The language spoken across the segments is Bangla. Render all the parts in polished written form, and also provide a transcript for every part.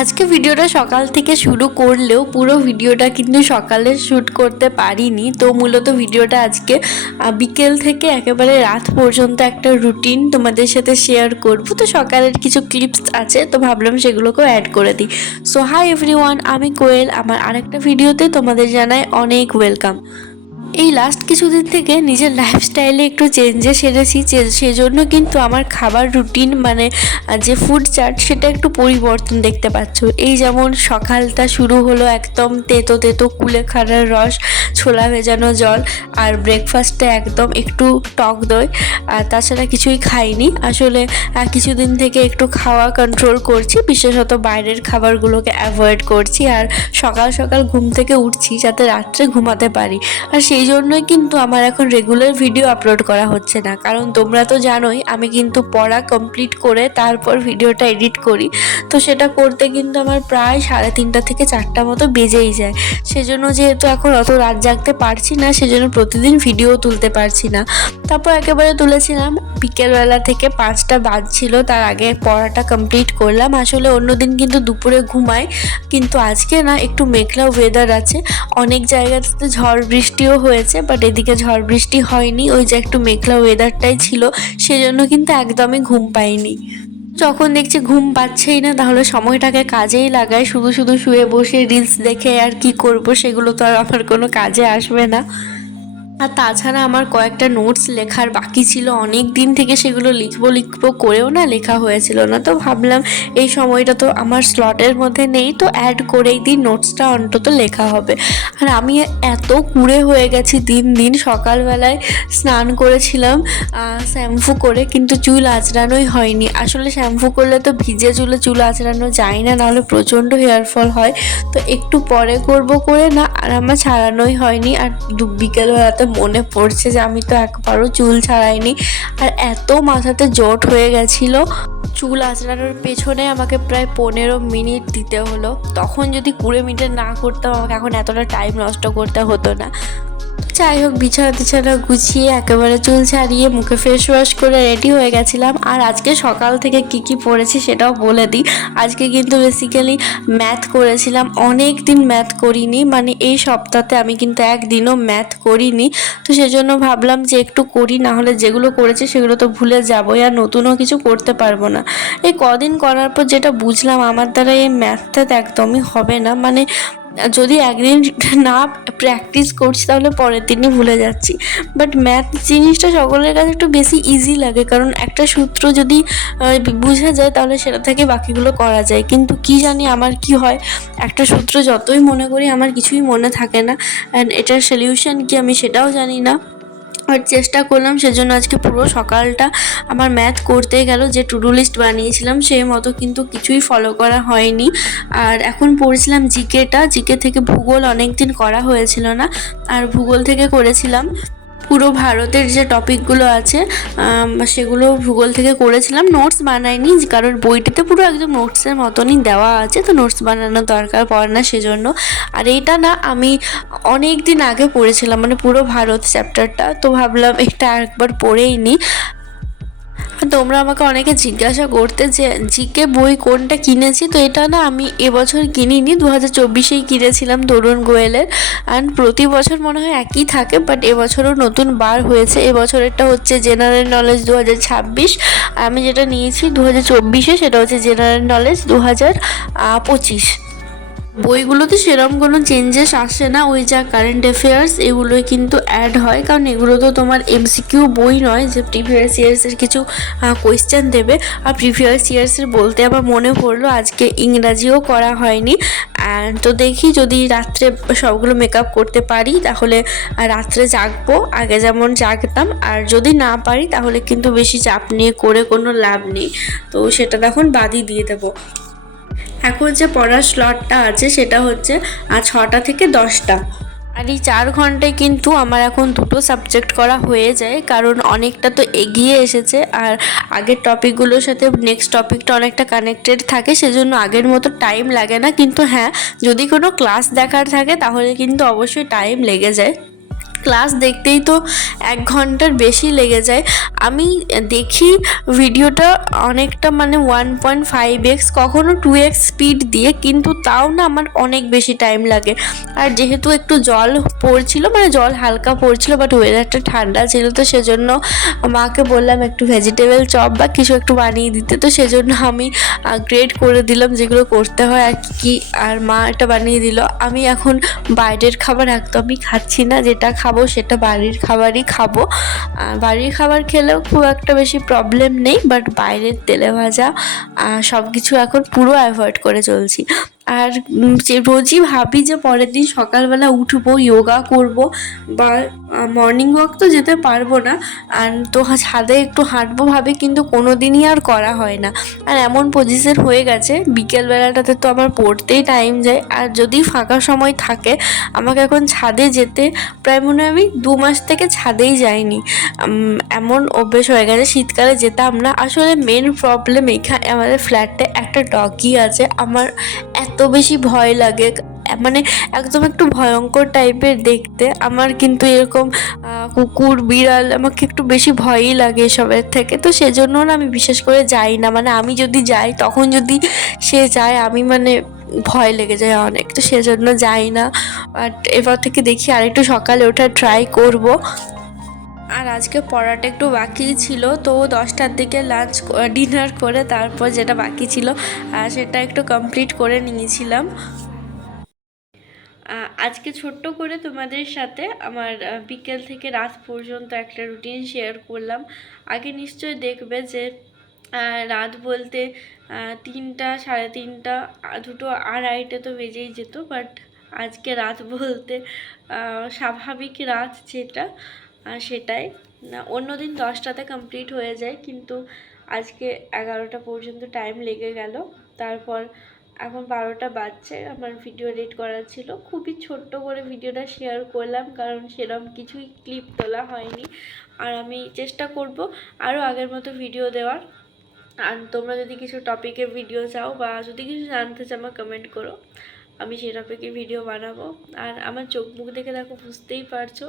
আজকে ভিডিওটা সকাল থেকে শুরু করলেও পুরো ভিডিওটা কিন্তু সকালে শ্যুট করতে পারিনি। তো মূলত ভিডিওটা আজকে বিকেল থেকে একেবারে রাত পর্যন্ত একটা রুটিন তোমাদের সাথে শেয়ার করব। তো সকালের কিছু ক্লিপস আছে, তো ভাবলাম সেগুলোকেও অ্যাড করে দিই। সো হাই এভরিওয়ান, আমি কোয়েল। আমার আরেকটা ভিডিওতে তোমাদের জানাই অনেক ওয়েলকাম। এই লাস্ট কিছুদিন থেকে নিজের লাইফস্টাইলে একটু চেঞ্জেস এনেছি, সেজন্য কিন্তু আমার খাবার রুটিন মানে যে ফুড চার্ট সেটা একটু পরিবর্তন দেখতে পাচ্ছ। এই যেমন সকালটা শুরু হলো একদম তেতো তেতো কুলেখাড়ার রস, ছোলা ভেজানো জল, আর ব্রেকফাস্টে একদম একটু টক দই। আর তাছাড়া কিছুই খাইনি আসলে। কিছুদিন থেকে একটু খাওয়া কন্ট্রোল করছি, বিশেষত বাইরের খাবারগুলোকে অ্যাভয়েড করছি। আর সকাল সকাল ঘুম থেকে উঠছি যাতে রাত্রে ঘুমাতে পারি। আর সেই জন্যই কিন্তু আমার এখন রেগুলার ভিডিও আপলোড করা হচ্ছে না, কারণ তোমরা তো জানোই আমি কিন্তু পড়া কমপ্লিট করে তারপর ভিডিওটা এডিট করি। তো সেটা করতে কিন্তু আমার প্রায় 3:30 থেকে 4টা মতো বেজেই যায়। সেজন্য যেহেতু এখন অত রাত জাগতে পারছি না, সেজন্য প্রতিদিন ভিডিও তুলতে পারছি না। তারপর একেবারে তুলেছিলাম বিকেলবেলা থেকে 5টা বাজছিল, তার আগে পড়াটা কমপ্লিট করলাম। আসলে অন্যদিন কিন্তু দুপুরে ঘুমাই, কিন্তু আজকে না একটু মেঘলা ওয়েদার আছে, অনেক জায়গাতে ঝড় বৃষ্টিও হয়েছে, বাট এদিকে ঝড় বৃষ্টি হয়নি। ওই যে একটু মেঘলা ওয়েদারটাই ছিল, সেজন্য কিন্তু একদমই ঘুম পাইনি। যখন দেখছি ঘুম পাচ্ছেই না, তাহলে সময়টাকে কাজেই লাগাই। শুধু শুধু শুয়ে বসে রিলস দেখে আর কি করব, সেগুলো তো আর আমার কোনো কাজে আসবে না। আর তাছাড়া আমার কয়েকটা নোটস লেখার বাকি ছিল অনেক দিন থেকে, সেগুলো লিখবো করেও না লেখা হয়েছিল না। তো ভাবলাম এই সময়টা তো আমার স্লটের মধ্যে নেই, তো অ্যাড করেই দিই, নোটসটা অন্তত লেখা হবে। আর আমি এত কুঁড়ে হয়ে গেছি দিন দিন। সকালবেলায় স্নান করেছিলাম শ্যাম্পু করে, কিন্তু চুল আঁচড়ানোই হয়নি। আসলে শ্যাম্পু করলে তো ভিজে চুল আঁচড়ানো যায় না, নাহলে প্রচণ্ড হেয়ার ফল হয়। তো একটু পরে করব করে না, আর আমার ছাড়ানোই হয়নি। আর বিকেলবেলাতে মনে পড়ছে যে আমি তো একবারও চুল ছাড়াইনি, আর এত মাথাতে জট হয়ে গেছিলো। চুল আঁচড়ানোর পেছনে আমাকে প্রায় 15 মিনিট দিতে হলো। তখন যদি 20 মিনিট না করতাম, আমাকে এখন এতটা টাইম নষ্ট করতে হতো না। যাই হোক, বিছানা গুছিয়ে একেবারে চুল ছাড়িয়ে মুখে ফেস ওয়াশ করে রেডি হয়ে গেছিলাম। আর আজকে সকাল থেকে কি পড়েছি সেটাও বলে দিই। আজকে কিন্তু বেসিক্যালি ম্যাথ করেছিলাম, অনেক দিন ম্যাথ করিনি, মানে এই সপ্তাহে আমি কিন্তু একদিনও ম্যাথ করিনি। তো সেজন্য ভাবলাম যে একটু করি, না হলে যেগুলো করেছি সেগুলো তো ভুলে যাবোই, আর নতুনও কিছু করতে পারবো না। এই কদিন করার পর যেটা বুঝলাম, আমার দ্বারা এই ম্যাথটা একদমই হবে না। মানে যদি একদিন না প্র্যাকটিস করছি তাহলে পরের দিনই ভুলে যাচ্ছি। বাট ম্যাথ জিনিসটা সকলের কাছে একটু বেশি ইজি লাগে, কারণ একটা সূত্র যদি বোঝা যায় তাহলে সেটা থেকে বাকিগুলো করা যায়। কিন্তু কি জানি আমার কি হয়, একটা সূত্র যতই মনে করি আমার কিছুই মনে থাকে না, অ্যান্ড এটার সলিউশন কি আমি সেটাও জানি না। আর চেষ্টা করলাম, সেজন্য আজকে পুরো সকালটা আমার ম্যাথ করতে গেল। যে টু ডু লিস্ট বানিয়েছিলাম সেই মতো কিন্তু কিছুই ফলো করা হয়নি। আর এখন পড়ছিলাম জিকে থেকে ভূগোল অনেক দিন করা হয়েছিল না, আর ভূগোল থেকে করেছিলাম পুরো ভারতের যে টপিকগুলো আছে সেগুলো ভূগোল থেকে করেছিলাম। নোটস বানাইনি, কারণ বইটিতে পুরো একদম নোটসের মতনই দেওয়া আছে, তো নোটস বানানোর দরকার পড়ে না সেজন্য। আর এইটা না আমি অনেক দিন আগে পড়েছিলাম, মানে পুরো ভারত চ্যাপ্টারটা, তো ভাবলাম এটা একবার পড়েই নিই। তোমরা আমাকে অনেকে জিজ্ঞাসা করতে যে জিকে বই কোনটা কিনেছি, তো এটা না আমি এবছর কিনিনি, 2024-এই কিনেছিলাম তরুণ গোয়েলের। অ্যান্ড প্রতি বছর মনে হয় একই থাকে, বাট এবছরও নতুন বার হয়েছে। এবছরেরটা হচ্ছে জেনারেল নলেজ 2026, আমি যেটা নিয়েছি 2024-এ সেটা হচ্ছে জেনারেল নলেজ 2025। বইগুলোতে সেরকম কোনো চেঞ্জেস আসে না, ওই যা কারেন্ট অ্যাফেয়ার্স এগুলোই কিন্তু অ্যাড হয়, কারণ এগুলো তো তোমার এমসিকিউ বই নয় যে প্রিভিয়াস ইয়ার্সের কিছু কোয়েশ্চেন দেবে। আর প্রিভিয়াস ইয়ার্সের বলতে আবার মনে পড়লো আজকে ইংরাজিও করা হয়নি। তো দেখি যদি রাত্রে সবগুলো মেকআপ করতে পারি তাহলে রাত্রে জাগবো, আগে যেমন জাগতাম। আর যদি না পারি তাহলে কিন্তু বেশি চাপ নিয়ে করে কোনো লাভ নেই, তো সেটা তখন বাদই দিয়ে দেবো। এখন যে পড়ার স্লটটা আছে সেটা হচ্ছে 6টা থেকে 10টা। আর এই 4 ঘন্টায় কিন্তু আমার এখন 2টো সাবজেক্ট করা হয়ে যায়, কারণ অনেকটা তো এগিয়ে এসেছে। আর আগের টপিকগুলোর সাথে নেক্সট টপিকটা অনেকটা কানেক্টেড থাকে, সেজন্য আগের মতো টাইম লাগে না। কিন্তু হ্যাঁ, যদি কোনো ক্লাস দেখার থাকে তাহলে কিন্তু অবশ্যই টাইম লেগে যায়। ক্লাস দেখতেই তো 1 ঘন্টার বেশি লেগে যায়। আমি দেখি ভিডিওটা অনেকটা মানে 1.5x কখনো 2x স্পিড দিয়ে, কিন্তু তাও না আমার অনেক বেশি টাইম লাগে। আর যেহেতু একটু জল পড়ছিল, মানে জল হালকা পড়ছিল, বাট ওয়েদারটা ঠান্ডা ছিল, তো সেজন্য মাকে বললাম একটু ভেজিটেবল চপ বা কিছু একটু বানিয়ে দিতে। তো সেজন্য আমি গ্রেড করে দিলাম যেগুলো করতে হয় আর কি, আর মা এটা বানিয়ে দিল। আমি এখন বাইরের খাবার একদমই খাচ্ছি না, যেটা খাবো সেটা বাড়ির খাবারই খাবো। বাড়ির খাবার খেলেও খুব একটা বেশি প্রবলেম নেই, বাট বাইরের তেলে ভাজা সব কিছু এখন পুরো অ্যাভয়েড করে চলছি। আর যে রোজই ভাবি যে পরের দিন সকালবেলা উঠবো, যোগা করব, বা মর্নিং ওয়াক তো যেতে পারবো না, আর তো ছাদে একটু হাঁটবো ভাবি, কিন্তু কোনো দিনই আর করা হয় না। আর এমন পজিশন হয়ে গেছে বিকেলবেলাটাতে তো আমার পড়তেই টাইম যায়, আর যদি ফাঁকা সময় থাকে আমাকে এখন ছাদে যেতে প্রায় মনে হয় আমি 2 মাস থেকে ছাদেই যাইনি। এমন অভ্যেস হয়ে গেছে, শীতকালে যেতাম না। আসলে মেন প্রবলেম এখানে আমাদের ফ্ল্যাটে একটা ডগি আছে, আমার এত বেশি ভয় লাগে, মানে একদম একটু ভয়ঙ্কর টাইপের দেখতে। আমার কিন্তু এরকম কুকুর বিড়াল আমাকে একটু বেশি ভয়ই লাগে এসবের থেকে, তো সেজন্য না আমি বিশেষ করে যাই না। মানে আমি যদি যাই তখন যদি সে যায়, আমি মানে ভয় লেগে যায় অনেক, তো সেজন্য যাই না। বাট এবার থেকে দেখি আরেকটু সকালে ওঠা ট্রাই করব। আর আজকে পড়াটা একটু বাকি ছিল, তো 10টার দিকে ডিনার করে তারপর যেটা বাকি ছিল সেটা একটু কমপ্লিট করে নিয়েছিলাম। আজকে ছোট্ট করে তোমাদের সাথে আমার বিকেল থেকে রাত পর্যন্ত একটা রুটিন শেয়ার করলাম। আগে নিশ্চয়ই দেখবে যে রাত বলতে 3টা, 3:30, 2টো, 2:30 তো বেজেই যেত, বাট আজকে রাত বলতে স্বাভাবিক রাত যেটা সেটাই। অন্যদিন 10টাতে কমপ্লিট হয়ে যায়, কিন্তু আজকে 11টা পর্যন্ত টাইম লেগে গেল। তারপর এখন 12টা বাজছে, আমার ভিডিও এডিট করার ছিল। খুবই ছোট্ট করে ভিডিওটা শেয়ার করলাম, কারণ সেরকম কিছুই ক্লিপ তোলা হয়নি। আর আমি চেষ্টা করব আরও আগের মতো ভিডিও দেওয়ার। আর তোমরা যদি কিছু টপিকে ভিডিও চাও বা যদি কিছু জানতে চাও আমার কমেন্ট করো, আমি সেই টপিকে ভিডিও বানাবো। আর আমার চোখ মুখ দেখে দেখো, বুঝতেই পারছো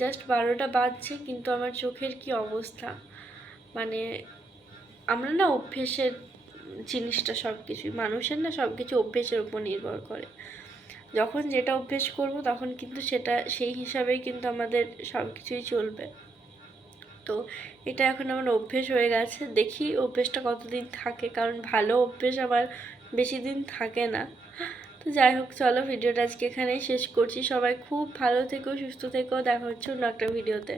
জাস্ট 12টা বাজছে, কিন্তু আমার চোখের কি অবস্থা। মানে আমরা না অভ্যেসের জিনিসটা, সব কিছুই মানুষের না, সব কিছু অভ্যেসের উপর নির্ভর করে। যখন যেটা অভ্যেস করব তখন কিন্তু সেটা সেই হিসাবেই কিন্তু আমাদের সব কিছুই চলবে। তো এটা এখন আমার অভ্যেস হয়ে গেছে, দেখি অভ্যেসটা কতদিন থাকে, কারণ ভালো অভ্যেস আবার বেশি দিন থাকে না। তো যাই হোক, চলো ভিডিওটা আজকে এখানেই শেষ করছি। সবাই খুব ভালো থেকো, সুস্থ থেকো, দেখা হচ্ছে অন্য একটা ভিডিওতে।